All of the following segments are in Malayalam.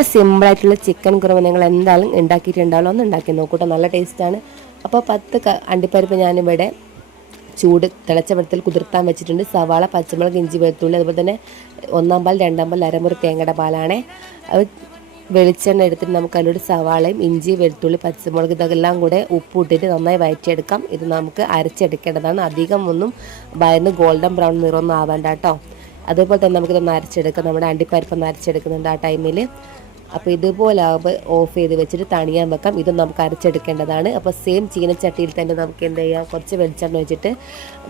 വളരെ സിമ്പിളായിട്ടുള്ള ചിക്കൻ കുറുമ നിങ്ങൾ എന്തായാലും ഉണ്ടാക്കിയിട്ടുണ്ടാവുമല്ലോ, ഒന്ന് ഉണ്ടാക്കി നോക്കൂട്ടോ, നല്ല ടേസ്റ്റാണ്. അപ്പോൾ 10 അണ്ടിപ്പരിപ്പ് ഞാനിവിടെ തിളച്ച വെള്ളത്തിൽ കുതിർത്താൻ വെച്ചിട്ടുണ്ട്. സവാള, പച്ചമുളക്, ഇഞ്ചി, വെളുത്തുള്ളി, അതുപോലെ തന്നെ 1 പാൽ 2 പാൽ അരമുറി തേങ്ങയുടെ പാലാണ്. അത് വെളിച്ചെണ്ണ എടുത്തിട്ട് നമുക്ക് അതിലൂടെ സവാളയും ഇഞ്ചി, വെളുത്തുള്ളി, പച്ചമുളക് ഇതെല്ലാം കൂടെ ഉപ്പ് ഇട്ടിട്ട് നന്നായി വഴറ്റിയെടുക്കാം. ഇത് നമുക്ക് അരച്ചെടുക്കേണ്ടതാണ്. അധികം ഒന്നും ഭയന്ന് ഗോൾഡൻ ബ്രൗൺ നിറമൊന്നും ആവേണ്ട കേട്ടോ. അതുപോലെ തന്നെ നമുക്കിതൊന്ന് അരച്ചെടുക്കാം. നമ്മുടെ അണ്ടിപ്പരിപ്പൊന്ന് അരച്ചെടുക്കുന്നുണ്ട് ആ ടൈമിൽ. അപ്പോൾ ഇതുപോലെ ആകുമ്പോൾ ഓഫ് ചെയ്ത് വെച്ചിട്ട് തണിയാൻ വെക്കാം. ഇതും നമുക്ക് അരച്ചെടുക്കേണ്ടതാണ്. അപ്പോൾ സെയിം ചീനച്ചട്ടിയിൽ തന്നെ നമുക്ക് എന്ത് ചെയ്യാം, കുറച്ച് വെളിച്ചെണ്ണ വെച്ചിട്ട്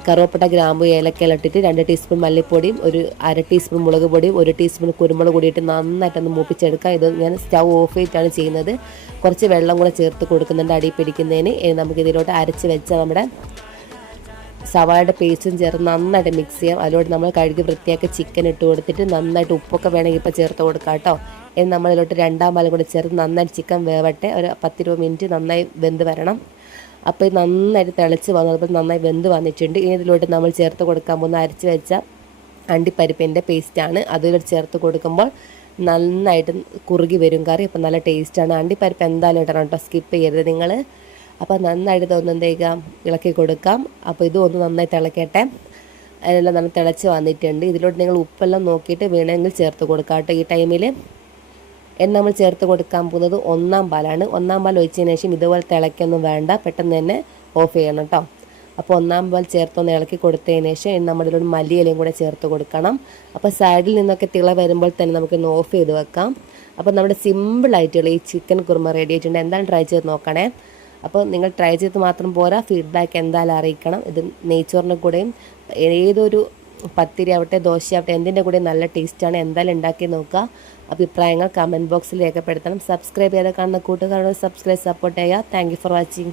കറുവപ്പട്ട, ഗ്രാമ്പു, ഏലക്കയില ഇട്ടിട്ട് 2 ടീസ്പൂൺ മല്ലിപ്പൊടിയും 1 ടീസ്പൂൺ മുളക് പൊടിയും 1 ടീസ്പൂൺ കുരുമുളക് പൊടിയിട്ട് നന്നായിട്ടൊന്ന് മൂപ്പിച്ചെടുക്കാം. ഇത് ഞാൻ സ്റ്റൗ ഓഫ് ചെയ്തിട്ടാണ് ചെയ്യുന്നത്. കുറച്ച് വെള്ളം കൂടെ ചേർത്ത് കൊടുക്കുന്നുണ്ട് അടി പിടിക്കുന്നതിന്. നമുക്കിതിലോട്ട് അരച്ച് വെച്ച നമ്മുടെ സവാളയുടെ പേസ്റ്റും ചേർത്ത് നന്നായിട്ട് മിക്സ് ചെയ്യാം. അതിലോട്ട് നമ്മൾ കഴുകി വൃത്തിയാക്കി ചിക്കൻ ഇട്ട് കൊടുത്തിട്ട് നന്നായിട്ട് ഉപ്പൊക്കെ വേണമെങ്കിൽ ഇപ്പോൾ ചേർത്ത് കൊടുക്കാം കേട്ടോ. നമ്മളിലോട്ട് 2 പാലും കൂടി ചേർത്ത് നന്നായിട്ട് ചിക്കൻ വേവട്ടെ. ഒരു 10-20 മിനിറ്റ് നന്നായി വെന്ത് വരണം. അപ്പോൾ ഇത് നന്നായിട്ട് തിളച്ച് വന്നു, അതുപോലെ നന്നായി വെന്ത് വന്നിട്ടുണ്ട്. ഇനി ഇതിലോട്ട് നമ്മൾ ചേർത്ത് കൊടുക്കാൻ പോകുന്ന അരച്ച് വെച്ച അണ്ടിപ്പരിപ്പിൻ്റെ പേസ്റ്റാണ്. അതിലോട്ട് ചേർത്ത് കൊടുക്കുമ്പോൾ നന്നായിട്ട് കുറുകി വരും കറി. അപ്പോൾ നല്ല ടേസ്റ്റാണ്. അണ്ടിപ്പരിപ്പ് എന്തായാലും ഇടണം കേട്ടോ, സ്കിപ്പ് ചെയ്യരുത് നിങ്ങൾ. അപ്പോൾ നന്നായിട്ട് ഇതൊന്ന് എന്തെയ്യാം, ഇളക്കി കൊടുക്കാം. അപ്പോൾ ഇതും ഒന്ന് നന്നായി തിളക്കട്ടെ. അതിനെല്ലാം നമ്മൾ തിളച്ച് വന്നിട്ടുണ്ട്. ഇതിലോട്ട് നിങ്ങൾ ഉപ്പെല്ലാം നോക്കിയിട്ട് വേണമെങ്കിൽ ചേർത്ത് കൊടുക്കാം കേട്ടോ ഈ ടൈമിൽ. നമ്മൾ ചേർത്ത് കൊടുക്കാൻ പോകുന്നത് 1 പാലാണ്. 1 പാൽ ഒഴിച്ചതിന് ശേഷം ഇതുപോലെ തിളയ്ക്കൊന്നും വേണ്ട, പെട്ടെന്ന് തന്നെ ഓഫ് ചെയ്യണം കേട്ടോ. അപ്പോൾ 1 പാൽ ചേർത്തൊന്ന് ഇളക്കി കൊടുത്തതിന് ശേഷം നമ്മളിലൊരു മല്ലിയിലയും കൂടെ ചേർത്ത് കൊടുക്കണം. അപ്പോൾ സൈഡിൽ നിന്നൊക്കെ തിള വരുമ്പോൾ തന്നെ നമുക്കൊന്ന് ഓഫ് ചെയ്ത് വെക്കാം. അപ്പോൾ നമ്മുടെ സിമ്പിളായിട്ടുള്ള ഈ ചിക്കൻ കുറുമ റെഡി ആയിട്ടുണ്ട്. എന്തായാലും ട്രൈ ചെയ്ത് നോക്കണേ. അപ്പോൾ നിങ്ങൾ ട്രൈ ചെയ്ത് മാത്രം പോരാ, ഫീഡ്ബാക്ക് എന്തായാലും അറിയിക്കണം. ഇത് നെയ്ച്ചോറിൻ്റെ കൂടെയും ഏതൊരു പത്തിരി ആവട്ടെ ദോശയാവട്ടെ എന്തിൻ്റെ കൂടെയും നല്ല ടേസ്റ്റാണ്. എന്തായാലും ഉണ്ടാക്കി നോക്കുക. അഭിപ്രായങ്ങൾ കമൻറ്റ് ബോക്സിൽ രേഖപ്പെടുത്തണം. സബ്സ്ക്രൈബ് ചെയ്ത് കാണുന്ന കൂട്ടുകാരോട് സബ്സ്ക്രൈബ് സപ്പോർട്ട് ചെയ്യുക. Thank you for watching.